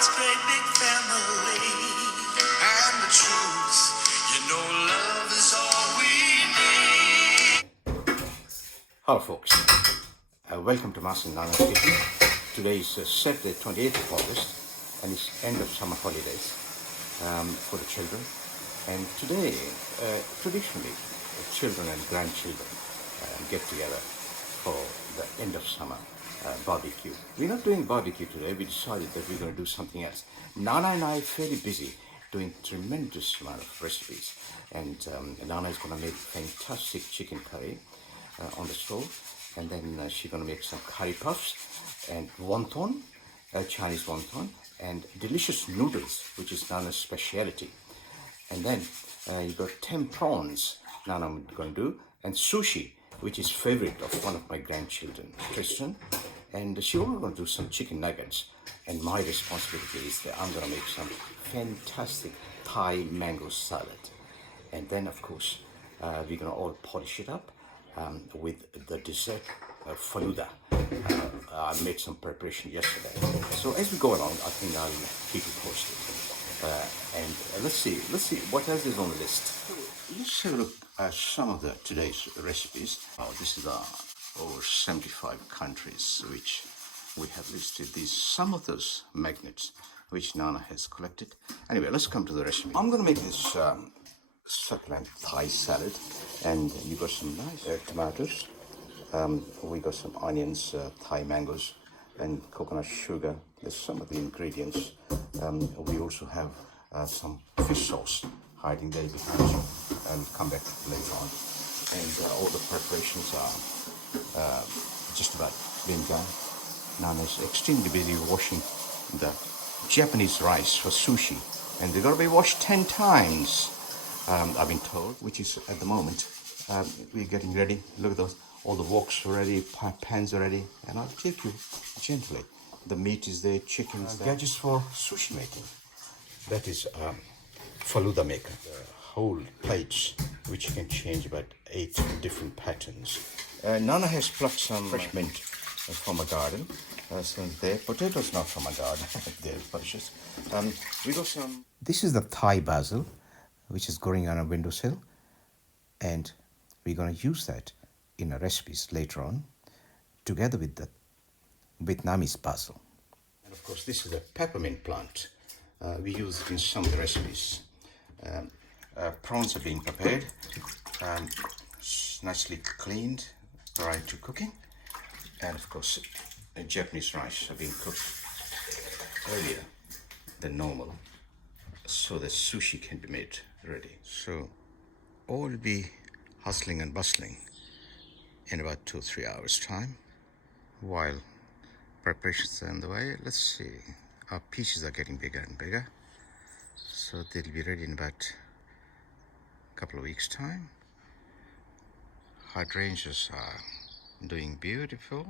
God's great big family. And the truth, love is all we need. Hello folks, welcome to Master Nana Kitchen. Today is Saturday 28th of August and it's end of summer holidays for the children. And today, traditionally, children and grandchildren get together for the end of summer barbecue. We're not doing barbecue today, we decided that we're going to do something else. Nana and I are fairly busy doing tremendous amount of recipes, and Nana is going to make fantastic chicken curry on the stove, and then she's going to make some curry puffs and wonton, Chinese wonton, and delicious noodles, which is Nana's specialty. And then you got 10 prawns Nana I'm going to do, and sushi, which is favorite of one of my grandchildren, Tristan. And she also going to do some chicken nuggets. And my responsibility is that I'm going to make some fantastic Thai mango salad. And then, of course, we're going to all polish it up with the dessert faluda. I made some preparation yesterday. So as we go along, I think I'll keep you posted. And let's see what else is on the list. So let's have a look at some of the today's recipes. This is over 75 countries which we have listed. These some of those magnets which Nana has collected. Anyway, let's come to the recipe. I'm going to make this succulent Thai salad, and you got some nice tomatoes. We got some onions, Thai mangoes, and coconut sugar. There's some of the ingredients. We also have some fish sauce hiding there behind you, and come back later on. And all the preparations are just about being done. Nana is extremely busy washing the Japanese rice for sushi, and they're going to be washed 10 times, I've been told, which is at the moment. We're getting ready. Look at those. All the woks are ready, pans are ready, and I'll take you gently. The meat is there, chicken's there. Gadgets for sushi making. That is faluda maker. Whole plates, which you can change about 8 different patterns. Nana has plucked some fresh mint from a garden. So there, potatoes not from a garden. They're precious. We got some. This is the Thai basil, which is growing on a windowsill, and we're going to use that in our recipes later on, together with the Vietnamese basil. And of course, this is a peppermint plant. We use it in some of the recipes. Prawns are being prepared, nicely cleaned prior to cooking, and of course, Japanese rice are being cooked earlier than normal, so that sushi can be made ready. So all will be hustling and bustling in about 2 or 3 hours time, while preparations are on the way. Let's see, our peaches are getting bigger and bigger, so they'll be ready in about a couple of weeks time. Hydrangeas are doing beautiful,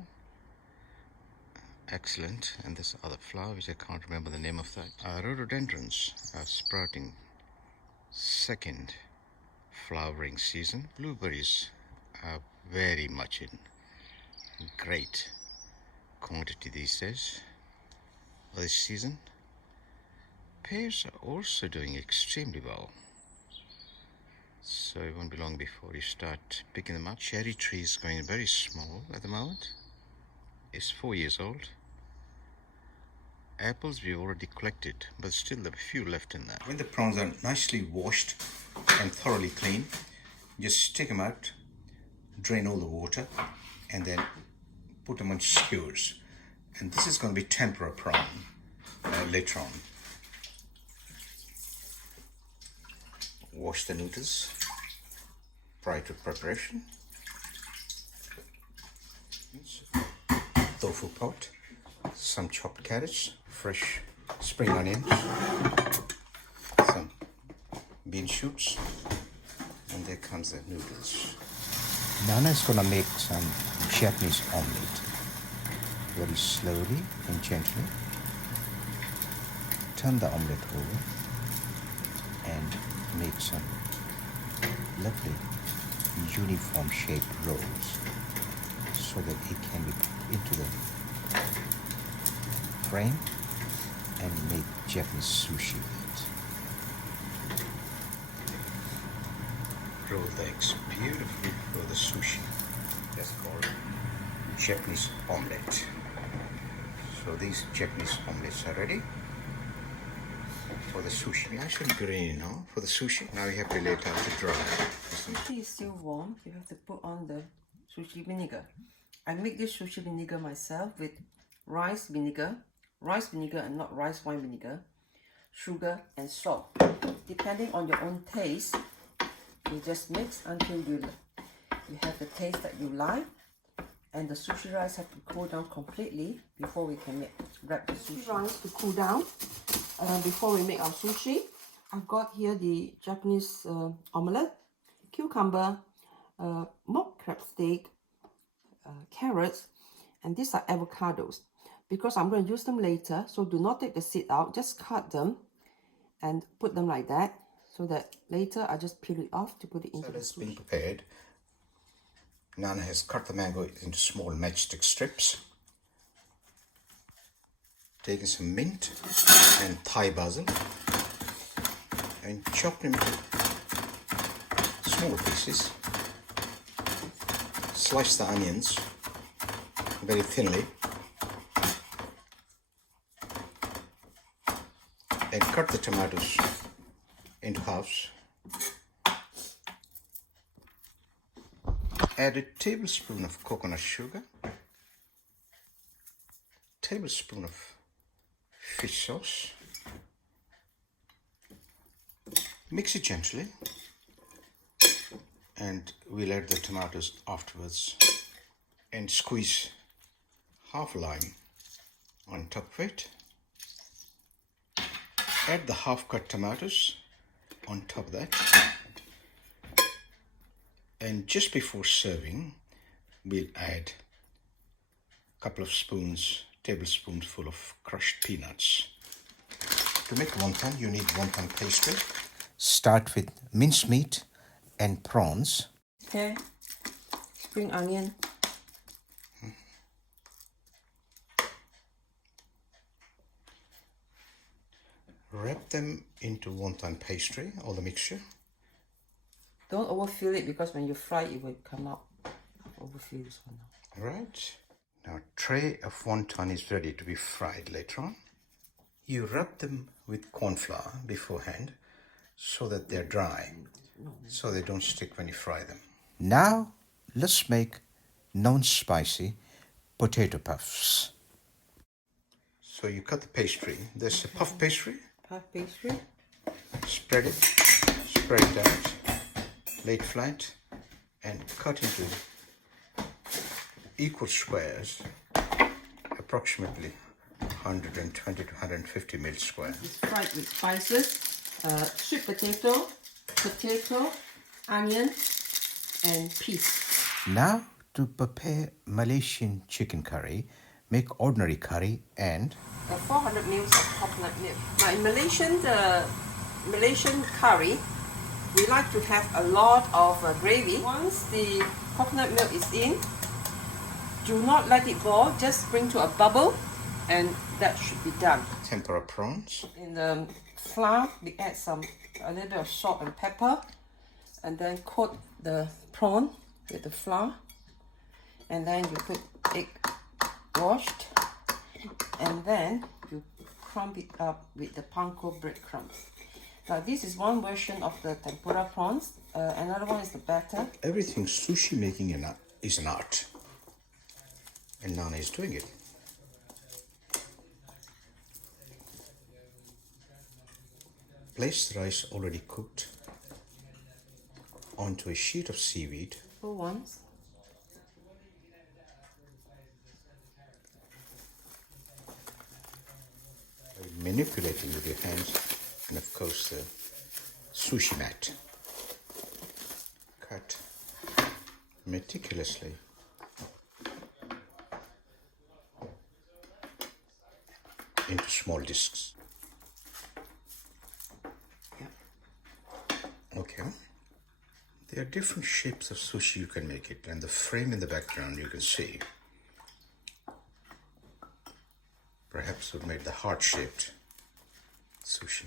excellent, and this other flower which I can't remember the name of that. Rhododendrons are sprouting, second flowering season. Blueberries are very much in great quantity these days for this season. Pears are also doing extremely well, so it won't be long before you start picking them up. Cherry tree is going very small at the moment. It's 4 years old. Apples we've already collected, but still there are a few left in there. When the prawns are nicely washed and thoroughly clean, just take them out, drain all the water, and then put them on skewers. And this is going to be tempura prawn later on. Wash the noodles prior to preparation. Tofu pot, some chopped carrots, fresh spring onions, some bean shoots, and there comes the noodles. Nana is going to make some Japanese omelette. Very slowly and gently. Turn the omelette over and make some lovely uniform shaped rolls so that it can be put into the frame and make Japanese sushi with it. Roll the eggs beautifully for the sushi. That's called Japanese omelette. So these Japanese omelets are ready for the sushi. Nice and green now for the sushi. Now you have to lay it out to dry. Sushi is still warm. You have to put on the sushi vinegar. I make this sushi vinegar myself with rice vinegar and not rice wine vinegar, sugar and salt. Depending on your own taste, you just mix until you have the taste that you like. And the sushi rice have to cool down completely before we can wrap the sushi rice to cool down before we make our sushi. I've got here the Japanese omelette, cucumber, mock crab steak, carrots, and these are avocados. Because I'm going to use them later, so do not take the seed out, just cut them and put them like that, so that later I just peel it off to put it into the It's sushi. been prepared. Nana has cut the mango into small matchstick strips, taken some mint and Thai basil and chopped them into small pieces. Slice the onions very thinly and cut the tomatoes into halves. Add a tablespoon of coconut sugar, tablespoon of fish sauce. Mix it gently and we'll add the tomatoes afterwards and squeeze half a lime on top of it. Add the half cut tomatoes on top of that. And just before serving, we'll add a couple of tablespoons full of crushed peanuts. To make wonton, you need wonton pastry. Start with mincemeat and prawns. Pear, spring onion, Wrap them into wonton pastry, all the mixture. don't overfill it because when you fry it will come out. Overfill this one now. Right. Now a tray of wonton is ready to be fried later on. You rub them with corn flour beforehand so that they're dry, so they don't stick when you fry them. Now let's make non-spicy potato puffs. So you cut the pastry. There's a puff pastry. Puff pastry. Spread it out, lay it flat, and cut into equal squares, approximately 120 to 150 mil square. It's fried with spices, sweet potato, onion, and peas. Now to prepare Malaysian chicken curry, make ordinary curry and 400 ml of coconut milk. Now in Malaysian curry, we like to have a lot of gravy. Once the coconut milk is in, do not let it boil, just bring to a bubble and that should be done. tempura prawns. In the flour, we add a little bit of salt and pepper and then coat the prawn with the flour, and then you put egg washed, and then you crumb it up with the panko breadcrumbs. Now this is one version of the tempura prawns. Another one is the batter. Everything sushi making is an art, and Nana is doing it. Place the rice already cooked onto a sheet of seaweed. For once. Manipulating with your hands, and of course the sushi mat. Cut meticulously into small discs. Okay. There are different shapes of sushi you can make it, and the frame in the background you can see. Perhaps we've made the heart-shaped sushi.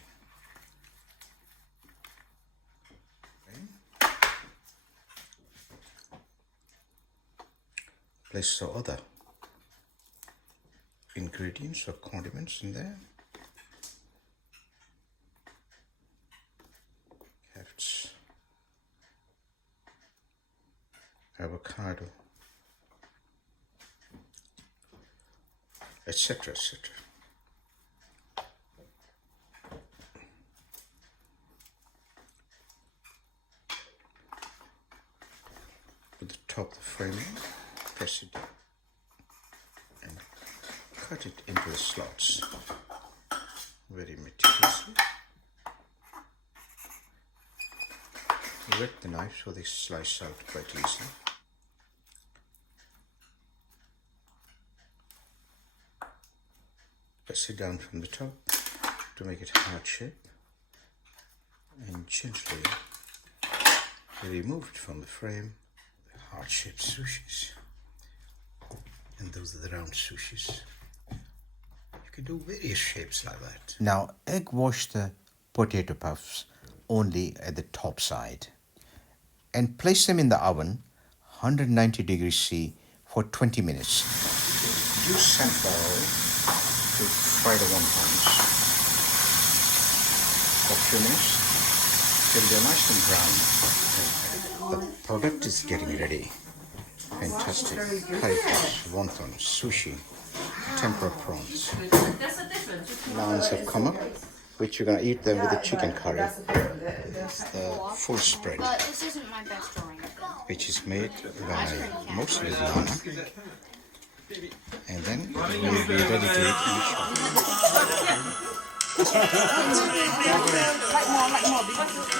Place the other ingredients or condiments in there. Carrots, avocado, etc. etc. Put the top of the framing, press it and cut it into the slots very meticulously. Wet the knife so they slice out quite easily. Press it down from the top to make it heart shape and gently remove it from the frame. The heart shaped sushis, and those are the round sushis. You can do various shapes like that. Now egg wash the potato puffs only at the top side and place them in the oven 190 degrees C for 20 minutes. Use sunflower oil to fry the wontons for a few minutes till they're nice and brown. The product is getting ready. Fantastic curry puffs, wontons, sushi, tempura prawns. Naans have come up, which you're going to eat them with the chicken curry. The full spread, But this isn't my best drawing. which is made by mostly Lana. And then we'll be ready to eat in the shop. Like more, because